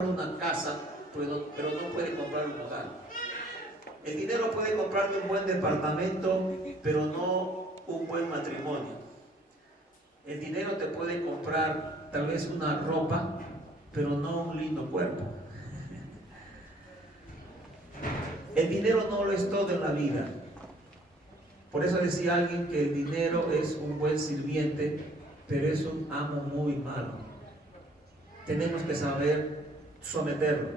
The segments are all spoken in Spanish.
una casa, pero no puede comprar un hogar. El dinero puede comprarte un buen departamento, pero no un buen matrimonio. El dinero te puede comprar tal vez una ropa, pero no un lindo cuerpo. El dinero no lo es todo en la vida. Por eso decía alguien que el dinero es un buen sirviente, pero es un amo muy malo. Tenemos que saber someterlo.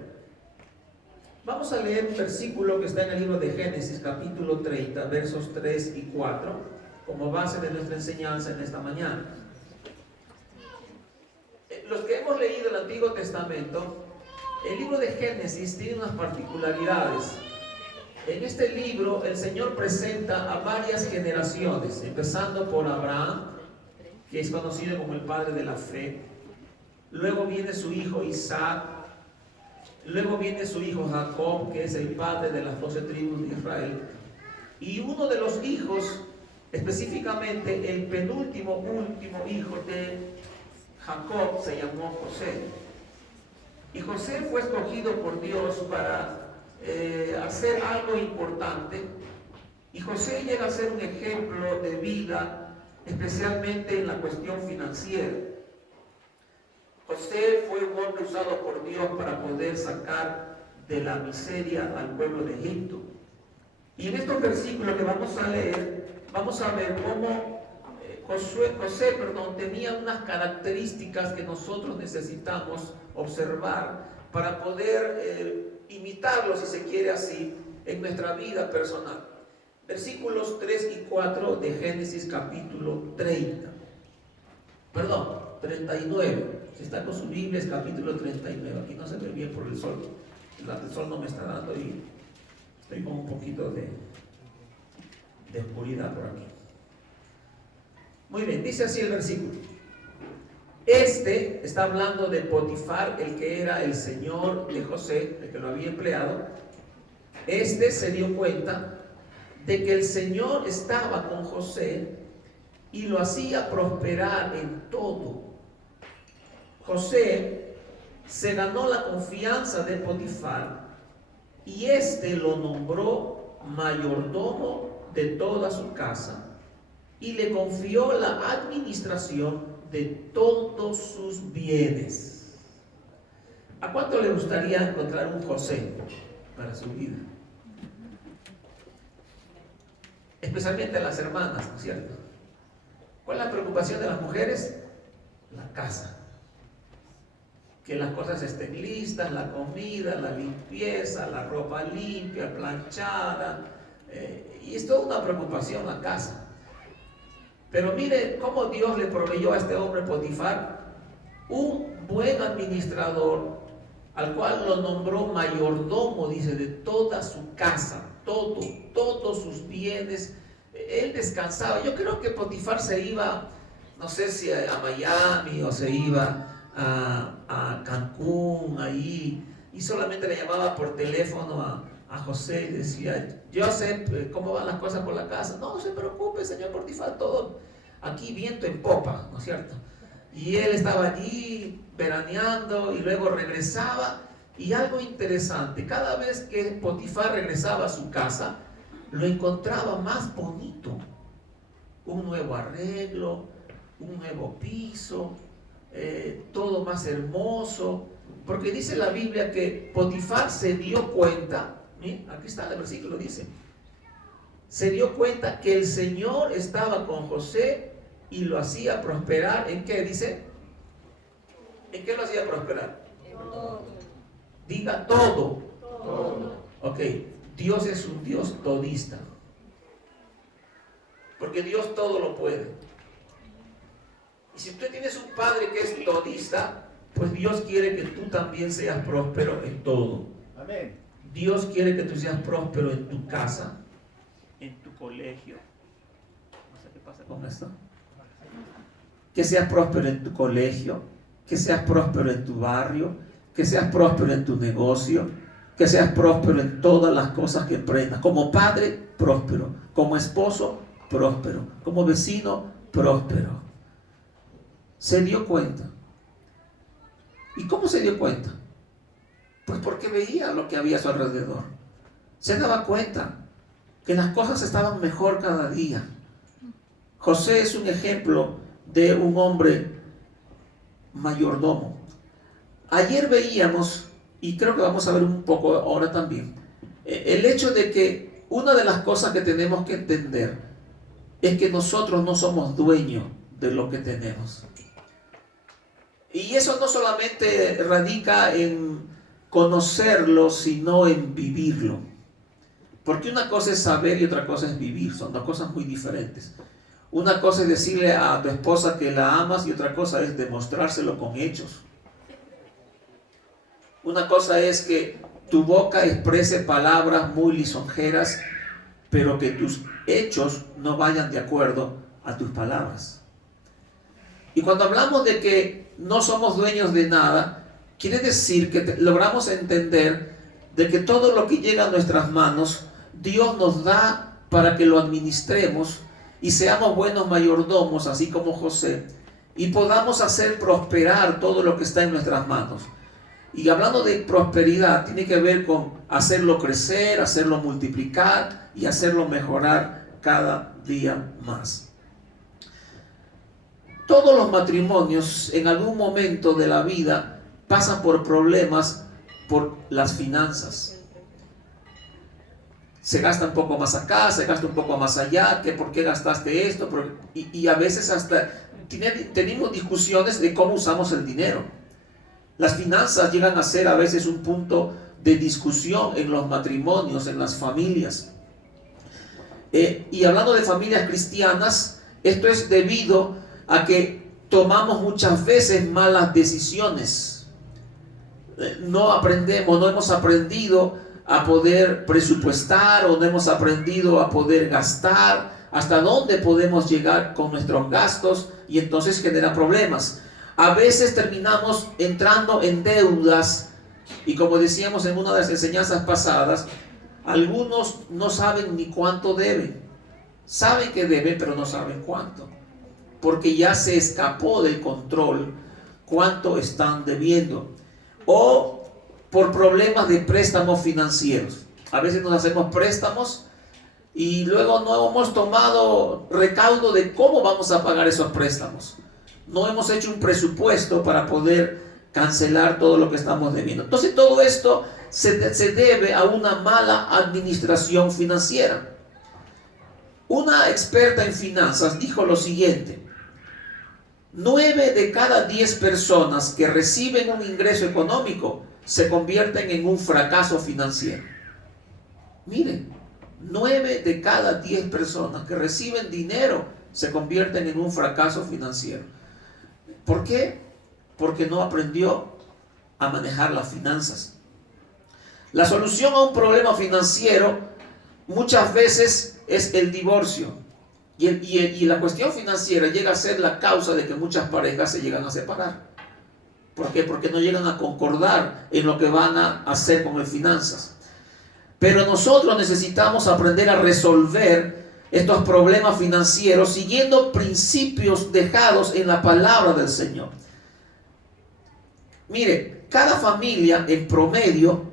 Vamos a leer un versículo que está en el libro de Génesis, capítulo 30, versos 3 y 4, como base de nuestra enseñanza en esta mañana. Los que hemos leído el Antiguo Testamento, el libro de Génesis tiene unas particularidades. En este libro el Señor presenta a varias generaciones, empezando por Abraham, que es conocido como el padre de la fe. Luego viene su hijo Isaac. Luego viene su hijo Jacob, que es el padre de las 12 tribus de Israel. Y uno de los hijos, específicamente el último hijo de Jacob, se llamó José. Y José fue escogido por Dios para hacer algo importante. Y José llega a ser un ejemplo de vida, especialmente en la cuestión financiera. José fue un hombre usado por Dios para poder sacar de la miseria al pueblo de Egipto. Y en estos versículos que vamos a leer, vamos a ver cómo José tenía unas características que nosotros necesitamos observar para poder imitarlo, si se quiere así, en nuestra vida personal. Versículos 3 y 4 de Génesis capítulo 39. Si está con su Biblia es capítulo 39. Aquí no se ve bien por el sol. El sol no me está dando y estoy con un poquito de oscuridad por aquí. Muy bien, dice así el versículo. Este está hablando de Potifar, el que era el señor de José, el que lo había empleado. Este se dio cuenta de que el Señor estaba con José y lo hacía prosperar en todo. José se ganó la confianza de Potifar y éste lo nombró mayordomo de toda su casa y le confió la administración de todos sus bienes. ¿A cuánto le gustaría encontrar un José para su vida? Especialmente a las hermanas, ¿no es cierto? ¿Cuál es la preocupación de las mujeres? La casa. Que las cosas estén listas, la comida, la limpieza, la ropa limpia, planchada. Y es toda una preocupación la casa. Pero mire cómo Dios le proveyó a este hombre Potifar un buen administrador, al cual lo nombró mayordomo, dice, de toda su casa, todos sus bienes. Él descansaba. Yo creo que Potifar se iba, no sé si a Miami o se iba a Cancún ahí, y solamente le llamaba por teléfono a José y decía: Joseph, ¿cómo van las cosas por la casa? No se preocupe, señor Potifar, todo aquí viento en popa, ¿no es cierto? Y él estaba allí veraneando y luego regresaba. Y algo interesante, cada vez que Potifar regresaba a su casa, lo encontraba más bonito, un nuevo arreglo, un nuevo piso, todo más hermoso, porque dice la Biblia que Potifar se dio cuenta, aquí está el versículo, dice, se dio cuenta que el Señor estaba con José y lo hacía prosperar. ¿En qué dice? ¿En qué lo hacía prosperar? Todo. Diga todo. Todo. Ok, Dios es un Dios todista, porque Dios todo lo puede. Y si usted tienes un padre que es todista, pues Dios quiere que tú también seas próspero en todo. Amén. Dios quiere que tú seas próspero en tu casa, en tu colegio. No sé qué pasa con esto. Que seas próspero en tu colegio, que seas próspero en tu barrio, que seas próspero en tu negocio, que seas próspero en todas las cosas que emprendas. Como padre, próspero. Como esposo, próspero. Como vecino, próspero. Se dio cuenta. ¿Y cómo se dio cuenta? Pues porque veía lo que había a su alrededor. Se daba cuenta que las cosas estaban mejor cada día. José es un ejemplo de un hombre mayordomo. Ayer veíamos, y creo que vamos a ver un poco ahora también, el hecho de que una de las cosas que tenemos que entender es que nosotros no somos dueños de lo que tenemos. Y eso no solamente radica en conocerlo, sino en vivirlo. Porque una cosa es saber y otra cosa es vivir, son dos cosas muy diferentes. Una cosa es decirle a tu esposa que la amas y otra cosa es demostrárselo con hechos. Una cosa es que tu boca exprese palabras muy lisonjeras, pero que tus hechos no vayan de acuerdo a tus palabras. Y cuando hablamos de que no somos dueños de nada, quiere decir que logramos entender de que todo lo que llega a nuestras manos, Dios nos da para que lo administremos y seamos buenos mayordomos, así como José, y podamos hacer prosperar todo lo que está en nuestras manos. Y hablando de prosperidad, tiene que ver con hacerlo crecer, hacerlo multiplicar y hacerlo mejorar cada día más. Todos los matrimonios en algún momento de la vida pasan por problemas por las finanzas. Se gasta un poco más acá, se gasta un poco más allá, que por qué gastaste esto, y a veces hasta tenemos discusiones de cómo usamos el dinero. Las finanzas llegan a ser a veces un punto de discusión en los matrimonios, en las familias. Y hablando de familias cristianas, esto es debido a que tomamos muchas veces malas decisiones. No hemos aprendido a poder presupuestar, o no hemos aprendido a poder gastar, hasta dónde podemos llegar con nuestros gastos, y entonces genera problemas. A veces terminamos entrando en deudas, y como decíamos en una de las enseñanzas pasadas, algunos no saben ni cuánto deben. Saben que deben, pero no saben cuánto, porque ya se escapó del control cuánto están debiendo. O por problemas de préstamos financieros. A veces nos hacemos préstamos y luego no hemos tomado recaudo de cómo vamos a pagar esos préstamos. No hemos hecho un presupuesto para poder cancelar todo lo que estamos debiendo. Entonces todo esto se debe a una mala administración financiera. Una experta en finanzas dijo lo siguiente: 9 de cada 10 personas que reciben un ingreso económico se convierten en un fracaso financiero. Miren, 9 de cada 10 personas que reciben dinero se convierten en un fracaso financiero. ¿Por qué? Porque no aprendió a manejar las finanzas. La solución a un problema financiero muchas veces es el divorcio. Y la cuestión financiera llega a ser la causa de que muchas parejas se llegan a separar. ¿Por qué? Porque no llegan a concordar en lo que van a hacer con las finanzas. Pero nosotros necesitamos aprender a resolver estos problemas financieros siguiendo principios dejados en la palabra del Señor. Mire, cada familia en promedio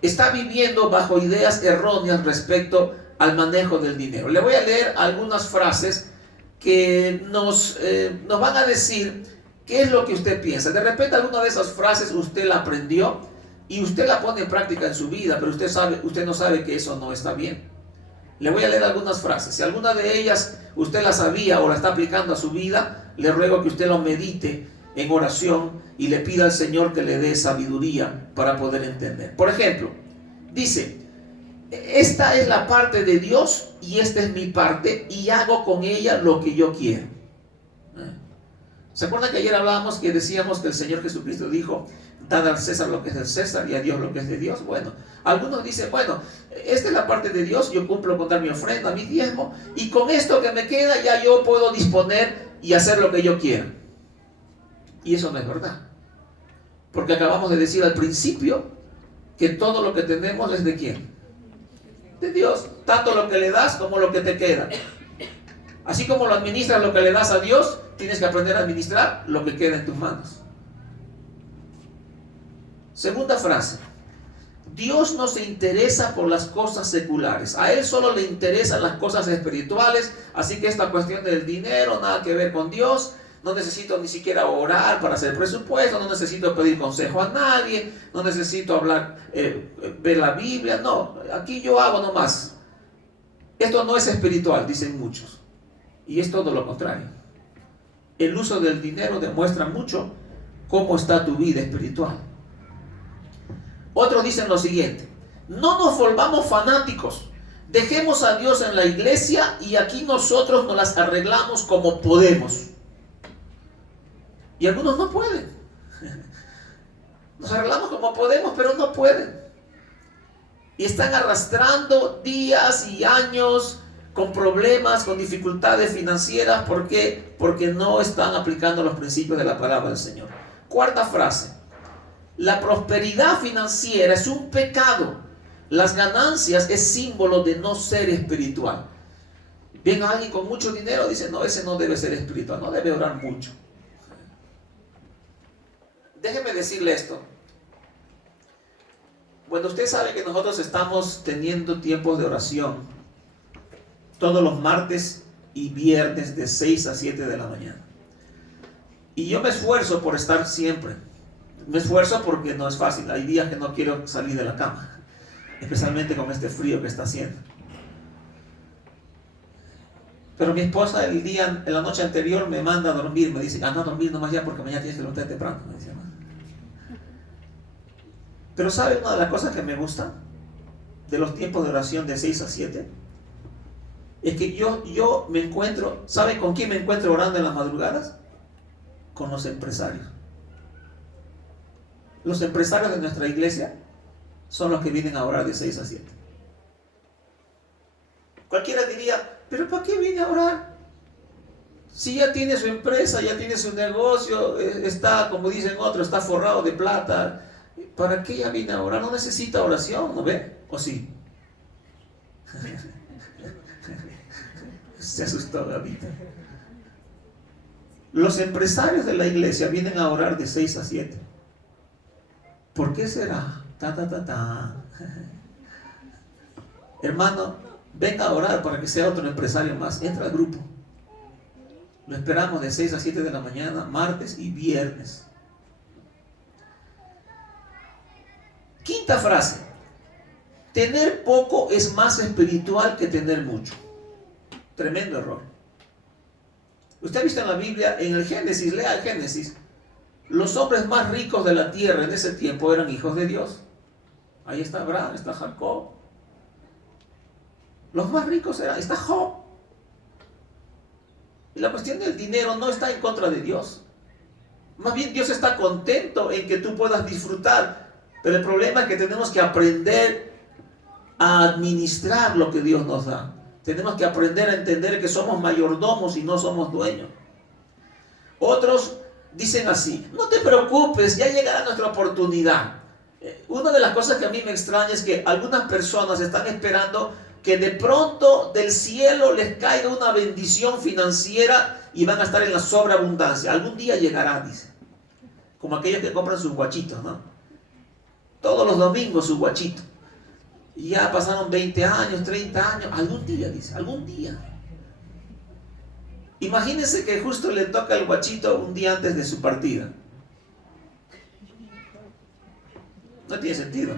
está viviendo bajo ideas erróneas respecto al manejo del dinero. Le voy a leer algunas frases que nos van a decir qué es lo que usted piensa. De repente alguna de esas frases usted la aprendió y usted la pone en práctica en su vida, pero usted no sabe que eso no está bien. Le voy a leer algunas frases. Si alguna de ellas usted la sabía o la está aplicando a su vida, le ruego que usted lo medite en oración y le pida al Señor que le dé sabiduría para poder entender. Por ejemplo, dice: esta es la parte de Dios y esta es mi parte, y hago con ella lo que yo quiero. ¿Se acuerdan que ayer hablábamos que decíamos que el Señor Jesucristo dijo: dad al César lo que es del César y a Dios lo que es de Dios? Bueno, algunos dicen: bueno, esta es la parte de Dios, yo cumplo con dar mi ofrenda, mi diezmo, y con esto que me queda ya yo puedo disponer y hacer lo que yo quiera. Y eso no es verdad, porque acabamos de decir al principio que todo lo que tenemos es ¿de quién? De Dios. Tanto lo que le das como lo que te queda. Así como lo administras lo que le das a Dios, tienes que aprender a administrar lo que queda en tus manos. Segunda frase: Dios no se interesa por las cosas seculares. A Él solo le interesan las cosas espirituales. Así que esta cuestión del dinero, nada que ver con Dios. No necesito ni siquiera orar para hacer presupuesto. No necesito pedir consejo a nadie. No necesito hablar, ver la Biblia. No, aquí yo hago nomás. Esto no es espiritual, dicen muchos. Y es todo lo contrario. El uso del dinero demuestra mucho cómo está tu vida espiritual. Otros dicen lo siguiente: no nos volvamos fanáticos, dejemos a Dios en la iglesia y aquí nosotros nos las arreglamos como podemos. Y algunos no pueden. Nos arreglamos como podemos, pero no pueden. Y están arrastrando días y años con problemas, con dificultades financieras. ¿Por qué? Porque no están aplicando los principios de la palabra del Señor. Cuarta frase: la prosperidad financiera es un pecado. Las ganancias es símbolo de no ser espiritual. Viene alguien con mucho dinero, dice: no, ese no debe ser espiritual, no debe orar mucho. Déjeme decirle esto. Bueno, usted sabe que nosotros estamos teniendo tiempos de oración todos los martes y viernes de 6 a 7 de la mañana. Y yo me esfuerzo por estar siempre. Me esfuerzo porque no es fácil. Hay días que no quiero salir de la cama, especialmente con este frío que está haciendo. Pero mi esposa en la noche anterior me manda a dormir. Me dice: anda a dormir nomás ya porque mañana tienes que levantarte temprano. Me dice: pero ¿sabe una de las cosas que me gusta de los tiempos de oración de 6 a 7? Es que yo me encuentro, ¿sabe con quién me encuentro orando en las madrugadas? Con los empresarios. Los empresarios de nuestra iglesia son los que vienen a orar de 6 a 7. Cualquiera diría: ¿pero para qué viene a orar? Si ya tiene su empresa, ya tiene su negocio, está, como dicen otros, está forrado de plata. ¿Para qué ya viene a orar? No necesita oración, ¿no ve? ¿O sí? Se asustó David. Los empresarios de la iglesia vienen a orar de 6 a 7. ¿Por qué será? Hermano, venga a orar para que sea otro empresario más. Entra al grupo. Lo esperamos de 6 a 7 de la mañana, martes y viernes. Quinta frase: tener poco es más espiritual que tener mucho. Tremendo error. Usted ha visto en la Biblia, en el Génesis, lea el Génesis, los hombres más ricos de la tierra en ese tiempo eran hijos de Dios. Ahí está Abraham, está Jacob. Los más ricos está Job. Y la cuestión del dinero no está en contra de Dios. Más bien Dios está contento en que tú puedas disfrutar. Pero el problema es que tenemos que aprender a administrar lo que Dios nos da. Tenemos que aprender a entender que somos mayordomos y no somos dueños. Otros dicen así: no te preocupes, ya llegará nuestra oportunidad. Una de las cosas que a mí me extraña es que algunas personas están esperando que de pronto del cielo les caiga una bendición financiera y van a estar en la sobreabundancia. Algún día llegará, dice. Como aquellos que compran sus guachitos, ¿no? Todos los domingos su guachito. Y ya pasaron 20 años, 30 años. Algún día, dice, algún día. Imagínense que justo le toca el guachito un día antes de su partida. No tiene sentido.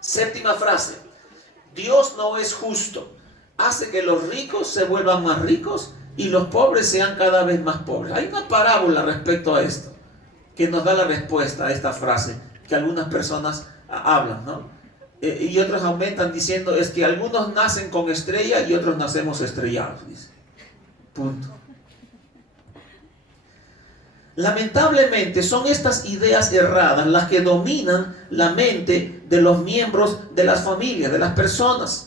Séptima frase: Dios no es justo. Hace que los ricos se vuelvan más ricos y los pobres sean cada vez más pobres. Hay una parábola respecto a esto que nos da la respuesta a esta frase que algunas personas hablan, ¿no? Y otros aumentan diciendo: es que algunos nacen con estrella y otros nacemos estrellados, dice. Punto. Lamentablemente son estas ideas erradas las que dominan la mente de los miembros de las familias, de las personas.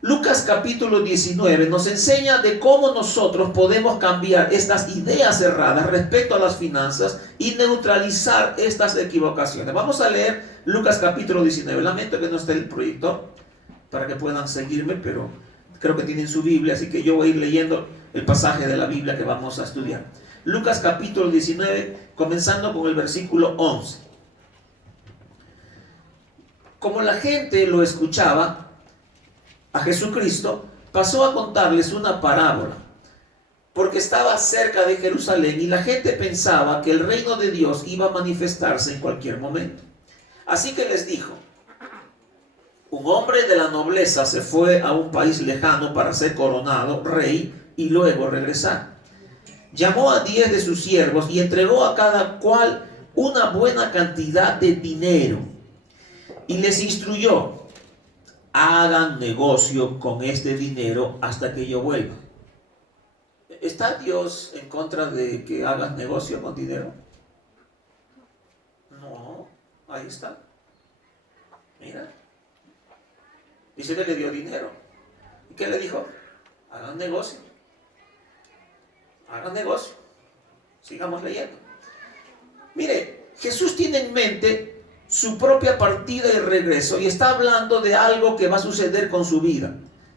Lucas capítulo 19 nos enseña de cómo nosotros podemos cambiar estas ideas erradas respecto a las finanzas y neutralizar estas equivocaciones. Vamos a leer Lucas capítulo 19. Lamento que no esté el proyector para que puedan seguirme, pero creo que tienen su Biblia, así que yo voy a ir leyendo el pasaje de la Biblia que vamos a estudiar. Lucas capítulo 19, comenzando con el versículo 11. Como la gente lo escuchaba a Jesucristo, pasó a contarles una parábola, porque estaba cerca de Jerusalén y la gente pensaba que el reino de Dios iba a manifestarse en cualquier momento. Así que les dijo: un hombre de la nobleza se fue a un país lejano para ser coronado rey y luego regresar. Llamó a 10 de sus siervos y entregó a cada cual una buena cantidad de dinero y les instruyó: hagan negocio con este dinero hasta que yo vuelva. ¿Está Dios en contra de que hagas negocio con dinero? No, ahí está. Mira. Dice que le dio dinero. ¿Y qué le dijo? Hagan negocio. Hagan negocio. Sigamos leyendo. Mire, Jesús tiene en mente su propia partida y regreso y está hablando de algo que va a suceder con su vida.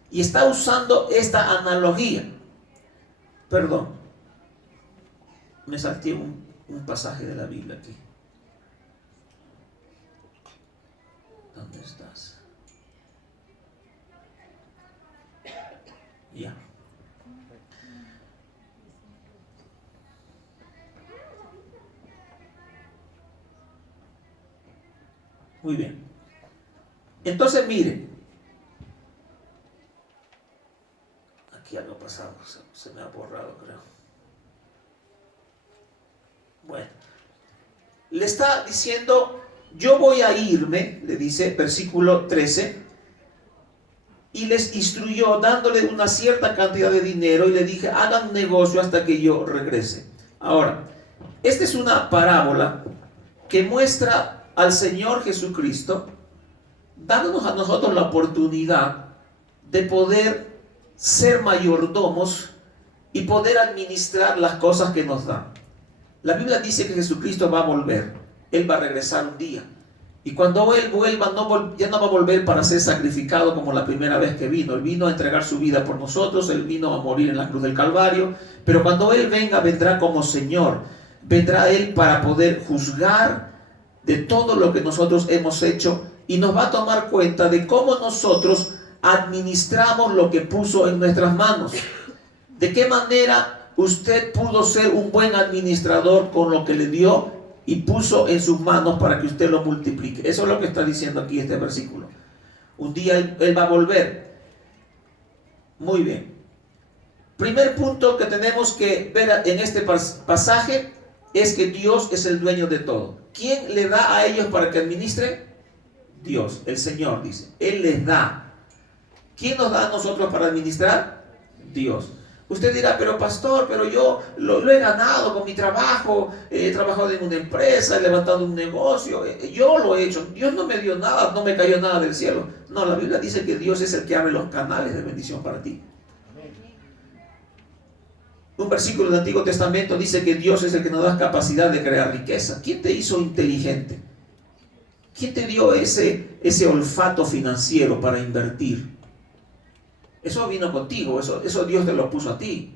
Y está usando esta analogía. Perdón, me salté un pasaje de la Biblia aquí. ¿Dónde estás? Ya. Muy bien. Entonces, mire. Aquí algo ha pasado, se me ha borrado, creo. Bueno, le está diciendo: yo voy a irme, le dice, versículo 13, y les instruyó dándole una cierta cantidad de dinero y le dije: hagan negocio hasta que yo regrese. Ahora, esta es una parábola que muestra al Señor Jesucristo dándonos a nosotros la oportunidad de poder ser mayordomos y poder administrar las cosas que nos dan. La Biblia dice que Jesucristo va a volver. Él va a regresar un día. Y cuando Él vuelva, ya no va a volver para ser sacrificado como la primera vez que vino. Él vino a entregar su vida por nosotros. Él vino a morir en la cruz del Calvario. Pero cuando Él venga, vendrá como Señor. Vendrá Él para poder juzgar de todo lo que nosotros hemos hecho. Y nos va a tomar cuenta de cómo nosotros administramos lo que puso en nuestras manos. ¿De qué manera usted pudo ser un buen administrador con lo que le dio y puso en sus manos para que usted lo multiplique? Eso es lo que está diciendo aquí este versículo. Un día él va a volver. Muy bien. Primer punto que tenemos que ver en este pasaje es que Dios es el dueño de todo. ¿Quién le da a ellos para que administren? Dios, el Señor, dice. Él les da. ¿Quién nos da a nosotros para administrar? Dios. Usted dirá: pero pastor, pero yo lo he ganado con mi trabajo, he trabajado en una empresa, he levantado un negocio, yo lo he hecho, Dios no me dio nada, no me cayó nada del cielo. No, la Biblia dice que Dios es el que abre los canales de bendición para ti. Un versículo del Antiguo Testamento dice que Dios es el que nos da capacidad de crear riqueza. ¿Quién te hizo inteligente? ¿Quién te dio ese olfato financiero para invertir? Eso vino contigo, eso Dios te lo puso a ti.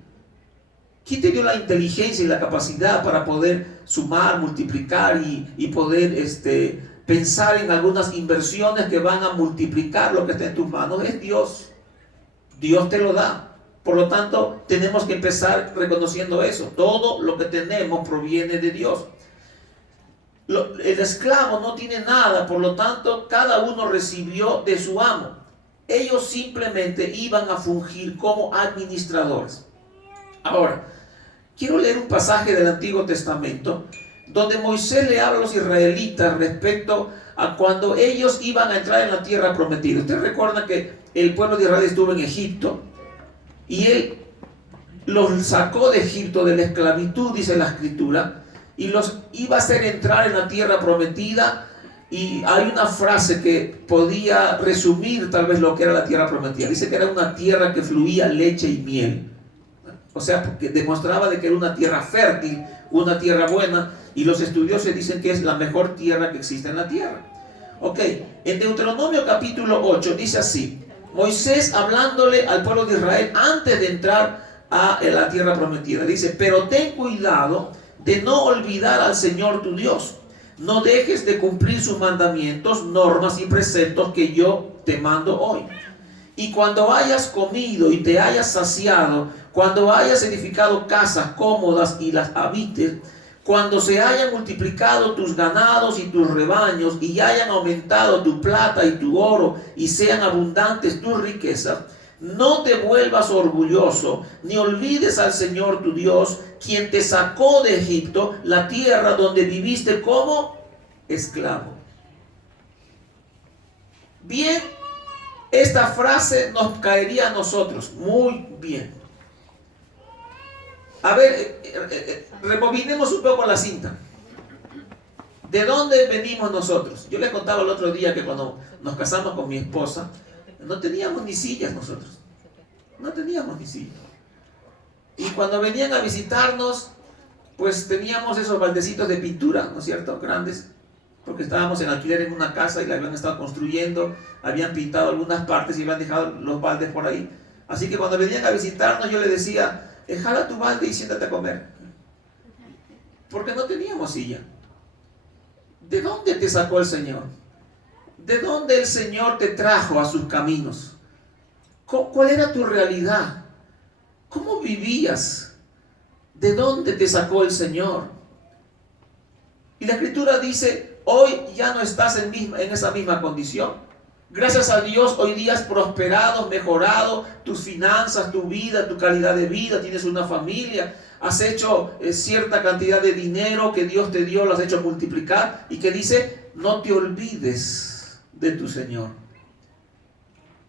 ¿Quién te dio la inteligencia y la capacidad para poder sumar, multiplicar y poder pensar en algunas inversiones que van a multiplicar lo que está en tus manos? Es Dios. Dios te lo da. Por lo tanto, tenemos que empezar reconociendo eso. Todo lo que tenemos proviene de Dios. El esclavo no tiene nada, por lo tanto, cada uno recibió de su amo. Ellos simplemente iban a fungir como administradores. Ahora, quiero leer un pasaje del Antiguo Testamento donde Moisés le habla a los israelitas respecto a cuando ellos iban a entrar en la tierra prometida. Ustedes recuerdan que el pueblo de Israel estuvo en Egipto y Él los sacó de Egipto, de la esclavitud, dice la Escritura, y los iba a hacer entrar en la tierra prometida. Y hay una frase que podía resumir tal vez lo que era la tierra prometida. Dice que era una tierra que fluía leche y miel. O sea, porque demostraba de que era una tierra fértil, una tierra buena. Y los estudiosos dicen que es la mejor tierra que existe en la tierra. Ok, en Deuteronomio capítulo 8 dice así: Moisés hablándole al pueblo de Israel antes de entrar a la tierra prometida. Dice: pero ten cuidado de no olvidar al Señor tu Dios, no dejes de cumplir sus mandamientos, normas y preceptos que yo te mando hoy. Y cuando hayas comido y te hayas saciado, cuando hayas edificado casas cómodas y las habites, cuando se hayan multiplicado tus ganados y tus rebaños, y hayan aumentado tu plata y tu oro, y sean abundantes tus riquezas, no te vuelvas orgulloso, ni olvides al Señor tu Dios, quien te sacó de Egipto, la tierra donde viviste como esclavo. Bien, esta frase nos caería a nosotros muy bien. A ver, rebobinemos un poco la cinta. ¿De dónde venimos nosotros? Yo les contaba el otro día que cuando nos casamos con mi esposa, no teníamos ni sillas nosotros. No teníamos ni sillas. Y cuando venían a visitarnos, pues teníamos esos baldecitos de pintura, ¿no es cierto? Grandes, porque estábamos en alquiler en una casa y la habían estado construyendo, habían pintado algunas partes y habían dejado los baldes por ahí. Así que cuando venían a visitarnos yo les decía, jala tu balde y siéntate a comer. Porque no teníamos silla. ¿De dónde te sacó el Señor? ¿De dónde el Señor te trajo a sus caminos? ¿Cuál era tu realidad? ¿Cómo vivías? ¿De dónde te sacó el Señor? Y la Escritura dice, hoy ya no estás en esa misma condición. Gracias a Dios, hoy día has prosperado, mejorado tus finanzas, tu vida, tu calidad de vida, tienes una familia, has hecho cierta cantidad de dinero que Dios te dio, lo has hecho multiplicar, y que dice, no te olvides de tu Señor.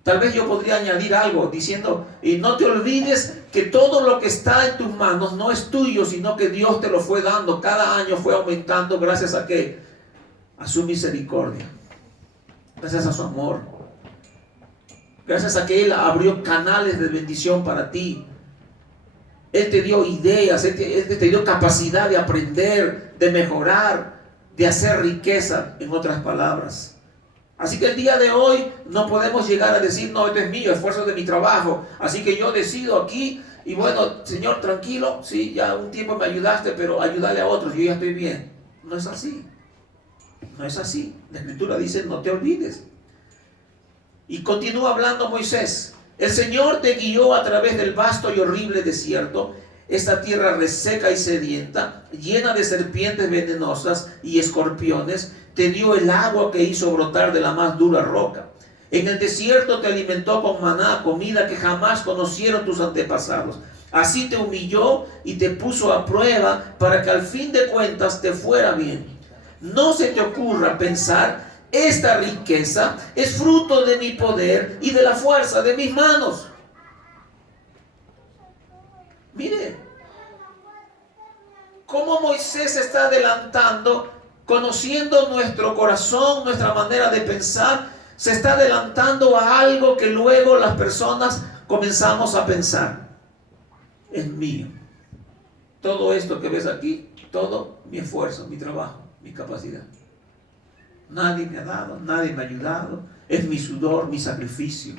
Tal vez yo podría añadir algo diciendo, y no te olvides que todo lo que está en tus manos no es tuyo, sino que Dios te lo fue dando, cada año fue aumentando gracias a ¿qué? A su misericordia. Gracias a su amor. Gracias a que Él abrió canales de bendición para ti. Él te dio ideas, Él te dio capacidad de aprender, de mejorar, de hacer riqueza, en otras palabras. Así que el día de hoy no podemos llegar a decir, no, esto es mío, esfuerzo de mi trabajo, así que yo decido aquí, y bueno, Señor, tranquilo, sí, ya un tiempo me ayudaste, pero ayúdale a otros, yo ya estoy bien. No es así. No es así. La Escritura dice, no te olvides. Y continúa hablando Moisés. El Señor te guió a través del vasto y horrible desierto, esta tierra reseca y sedienta, llena de serpientes venenosas y escorpiones. Te dio el agua que hizo brotar de la más dura roca. En el desierto te alimentó con maná, comida que jamás conocieron tus antepasados. Así te humilló y te puso a prueba para que al fin de cuentas te fuera bien. No se te ocurra pensar, esta riqueza es fruto de mi poder y de la fuerza de mis manos. Mire, cómo Moisés está adelantando, conociendo nuestro corazón, nuestra manera de pensar, se está adelantando a algo que luego las personas comenzamos a pensar. Es mío. Todo esto que ves aquí, todo mi esfuerzo, mi trabajo, mi capacidad. Nadie me ha dado, nadie me ha ayudado. Es mi sudor, mi sacrificio.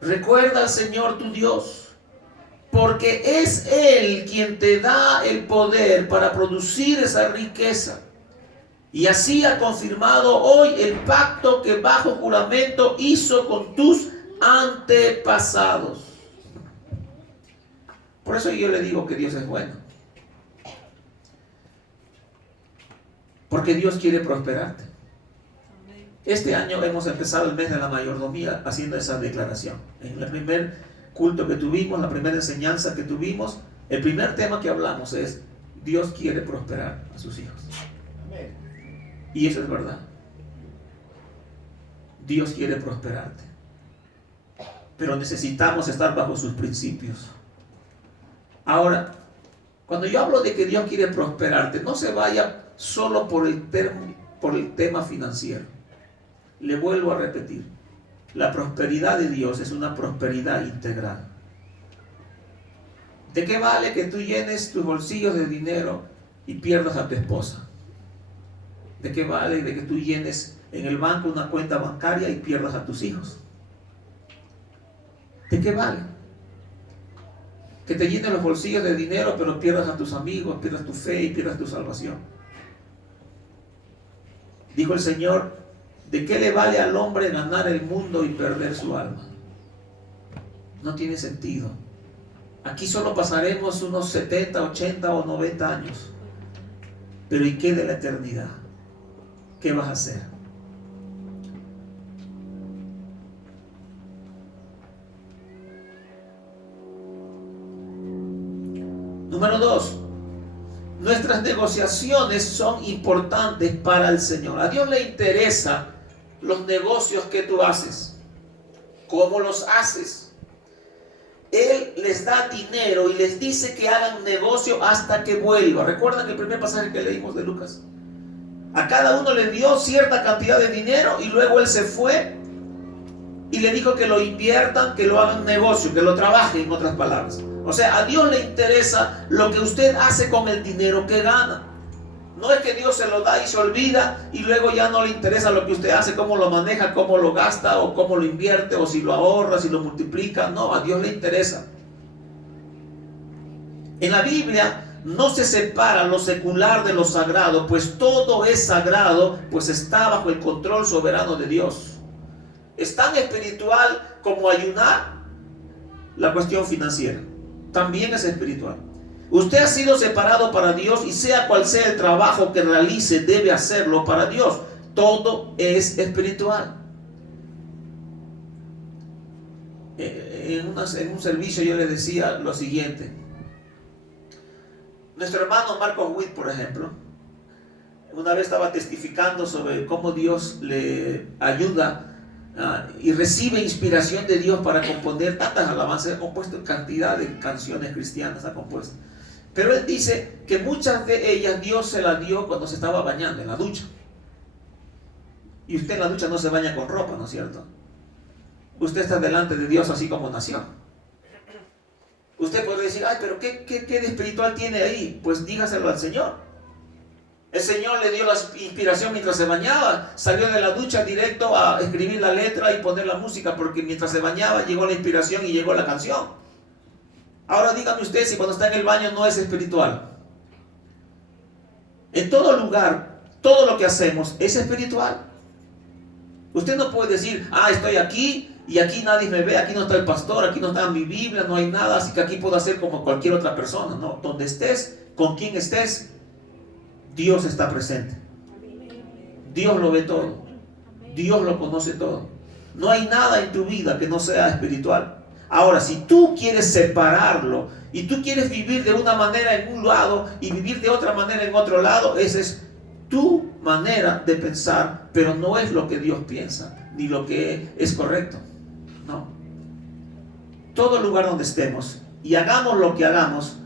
Recuerda al Señor tu Dios, porque es Él quien te da el poder para producir esa riqueza. Y así ha confirmado hoy el pacto que bajo juramento hizo con tus antepasados. Por eso yo le digo que Dios es bueno. Porque Dios quiere prosperarte. Este año hemos empezado el mes de la mayordomía haciendo esa declaración. En el primer culto que tuvimos, la primera enseñanza que tuvimos, el primer tema que hablamos es: Dios quiere prosperar a sus hijos. Y eso es verdad. Dios quiere prosperarte. Pero necesitamos estar bajo sus principios. Ahora, cuando yo hablo de que Dios quiere prosperarte, no se vaya solo por el tema financiero. Le vuelvo a repetir, la prosperidad de Dios es una prosperidad integral. ¿De qué vale que tú llenes tus bolsillos de dinero y pierdas a tu esposa? ¿De qué vale de que tú llenes en el banco una cuenta bancaria y pierdas a tus hijos? ¿De qué vale? Que te llenen los bolsillos de dinero, pero pierdas a tus amigos, pierdas tu fe y pierdas tu salvación. Dijo el Señor, ¿de qué le vale al hombre ganar el mundo y perder su alma? No tiene sentido. Aquí solo pasaremos unos 70, 80 o 90 años. Pero ¿y qué de la eternidad? ¿Qué vas a hacer? Número 2. Nuestras negociaciones son importantes para el Señor. A Dios le interesa los negocios que tú haces. ¿Cómo los haces? Él les da dinero y les dice que hagan negocio hasta que vuelva. ¿Recuerdan el primer pasaje que leímos de Lucas? A cada uno le dio cierta cantidad de dinero y luego él se fue y le dijo que lo inviertan, que lo hagan negocio, que lo trabajen, en otras palabras. O sea, a Dios le interesa lo que usted hace con el dinero que gana. No es que Dios se lo da y se olvida y luego ya no le interesa lo que usted hace, cómo lo maneja, cómo lo gasta o cómo lo invierte o si lo ahorra, si lo multiplica. No, a Dios le interesa. En la Biblia no se separa lo secular de lo sagrado, pues todo es sagrado, pues está bajo el control soberano de Dios. Es tan espiritual como ayunar la cuestión financiera. También es espiritual. Usted ha sido separado para Dios y sea cual sea el trabajo que realice, debe hacerlo para Dios. Todo es espiritual. En un servicio yo le decía lo siguiente. Nuestro hermano Marcos Witt, por ejemplo, una vez estaba testificando sobre cómo Dios le ayuda y recibe inspiración de Dios para componer tantas alabanzas. Ha compuesto cantidad de canciones cristianas, ha compuesto. Pero él dice que muchas de ellas Dios se las dio cuando se estaba bañando en la ducha. Y usted en la ducha no se baña con ropa, ¿no es cierto? Usted está delante de Dios así como nació. Usted puede decir, ay, pero ¿qué de espiritual tiene ahí? Pues dígaselo al Señor. El Señor le dio la inspiración mientras se bañaba. Salió de la ducha directo a escribir la letra y poner la música, porque mientras se bañaba llegó la inspiración y llegó la canción. Ahora dígame usted si cuando está en el baño no es espiritual. En todo lugar, todo lo que hacemos es espiritual. Usted no puede decir, estoy aquí y aquí nadie me ve, aquí no está el pastor, aquí no está mi Biblia, no hay nada, así que aquí puedo hacer como cualquier otra persona. No, donde estés, con quien estés, Dios está presente. Dios lo ve todo. Dios lo conoce todo. No hay nada en tu vida que no sea espiritual. Ahora, si tú quieres separarlo y tú quieres vivir de una manera en un lado y vivir de otra manera en otro lado, esa es tu manera de pensar, pero no es lo que Dios piensa, ni lo que es correcto. No. Todo lugar donde estemos y hagamos lo que hagamos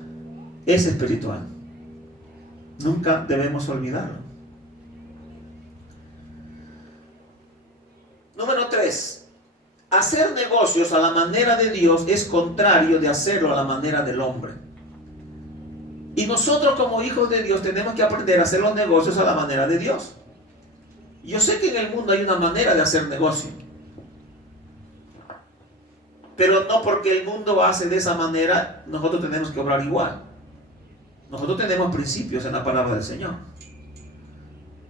es espiritual. Nunca debemos olvidarlo. Número 3. Hacer negocios a la manera de Dios es contrario de hacerlo a la manera del hombre. Y nosotros como hijos de Dios tenemos que aprender a hacer los negocios a la manera de Dios. Yo sé que en el mundo hay una manera de hacer negocio. Pero no porque el mundo hace de esa manera, nosotros tenemos que obrar igual. Nosotros tenemos principios en la palabra del Señor.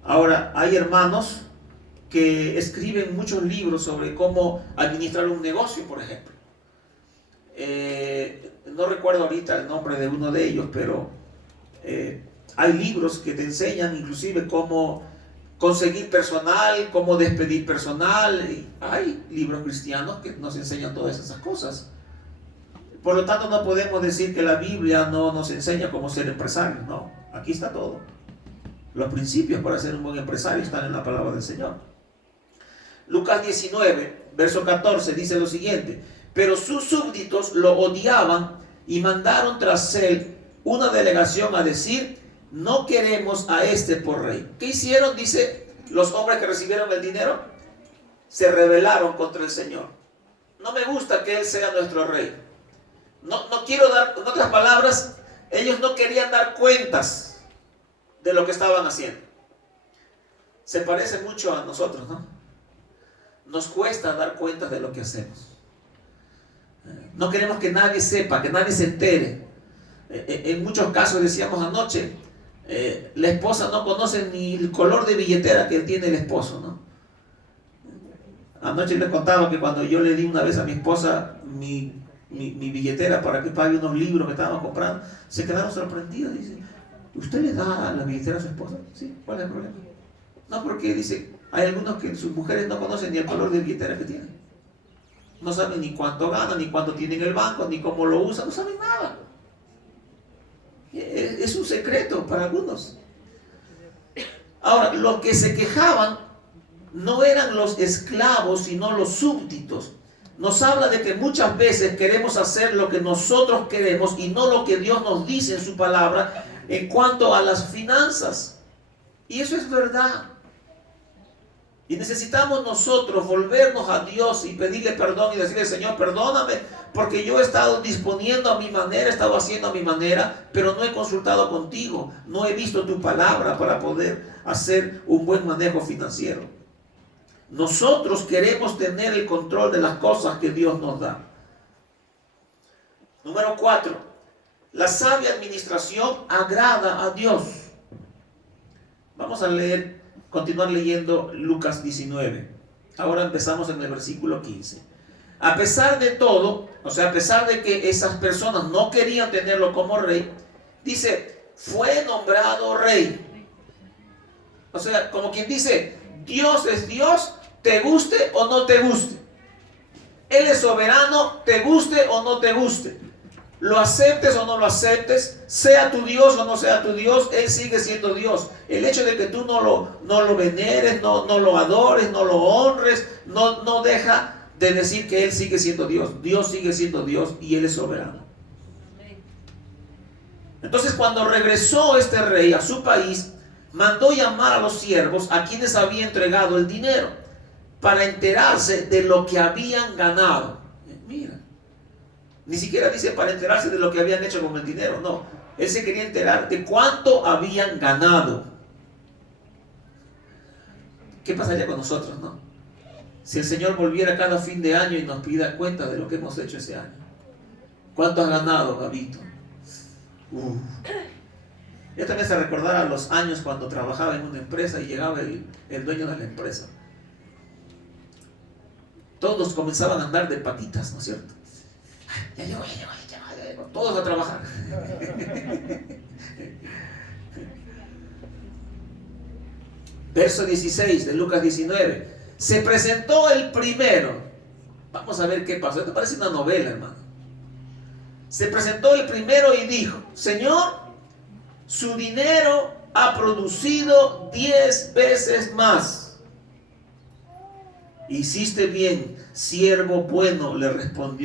Ahora, hay hermanos que escriben muchos libros sobre cómo administrar un negocio, por ejemplo. No recuerdo ahorita el nombre de uno de ellos, pero hay libros que te enseñan inclusive cómo conseguir personal, cómo despedir personal. Hay libros cristianos que nos enseñan todas esas cosas. Por lo tanto, no podemos decir que la Biblia no nos enseña cómo ser empresarios. No, aquí está todo. Los principios para ser un buen empresario están en la palabra del Señor. Lucas 19, verso 14, dice lo siguiente: pero sus súbditos lo odiaban y mandaron tras él una delegación a decir, no queremos a este por rey. ¿Qué hicieron? Dice, los hombres que recibieron el dinero se rebelaron contra el Señor. No me gusta que él sea nuestro rey. No quiero dar, en otras palabras, ellos no querían dar cuentas de lo que estaban haciendo. Se parece mucho a nosotros, ¿no? Nos cuesta dar cuentas de lo que hacemos. No queremos que nadie sepa, que nadie se entere. En muchos casos, decíamos anoche, la esposa no conoce ni el color de billetera que tiene el esposo, ¿no? Anoche les contaba que cuando yo le di una vez a mi esposa mi billetera para que pague unos libros que estábamos comprando, se quedaron sorprendidos. Dice, ¿usted le da la billetera a su esposa? Sí, ¿cuál es el problema? No, porque dice, hay algunos que sus mujeres no conocen ni el color de billetera que tienen. No saben ni cuánto ganan, ni cuánto tienen en el banco, ni cómo lo usan, no saben nada. Es un secreto para algunos. Ahora, los que se quejaban no eran los esclavos, sino los súbditos. Nos habla de que muchas veces queremos hacer lo que nosotros queremos y no lo que Dios nos dice en su palabra en cuanto a las finanzas. Y eso es verdad. Y necesitamos nosotros volvernos a Dios y pedirle perdón y decirle, Señor, perdóname, porque yo he estado disponiendo a mi manera, he estado haciendo a mi manera, pero no he consultado contigo, no he visto tu palabra para poder hacer un buen manejo financiero. Nosotros queremos tener el control de las cosas que Dios nos da. Número 4. La sabia administración agrada a Dios. Vamos a continuar leyendo Lucas 19. Ahora empezamos en el versículo 15. A pesar de todo, o sea, a pesar de que esas personas no querían tenerlo como rey, dice, fue nombrado rey. O sea, como quien dice, Dios es Dios, te guste o no te guste. Él es soberano, te guste o no te guste. Lo aceptes o no lo aceptes, sea tu Dios o no sea tu Dios, Él sigue siendo Dios. El hecho de que tú no lo veneres, no lo adores, no lo honres, no deja de decir que Él sigue siendo Dios. Dios sigue siendo Dios y Él es soberano. Entonces, cuando regresó este rey a su país, mandó llamar a los siervos a quienes había entregado el dinero para enterarse de lo que habían ganado. Mira, ni siquiera dice para enterarse de lo que habían hecho con el dinero, no. Él se quería enterar de cuánto habían ganado. ¿Qué pasaría con nosotros, no? Si el Señor volviera cada fin de año y nos pida cuenta de lo que hemos hecho ese año. ¿Cuánto has ganado, Gabito? Yo también se recordara los años cuando trabajaba en una empresa y llegaba el dueño de la empresa. Todos comenzaban a andar de patitas, ¿no es cierto? Ya llegó. Todos a trabajar. Verso 16 de Lucas 19. Se presentó el primero. Vamos a ver qué pasó. Esto parece una novela, hermano. Se presentó el primero y dijo, Señor, su dinero ha producido 10 veces más. Hiciste bien, siervo bueno, le respondió.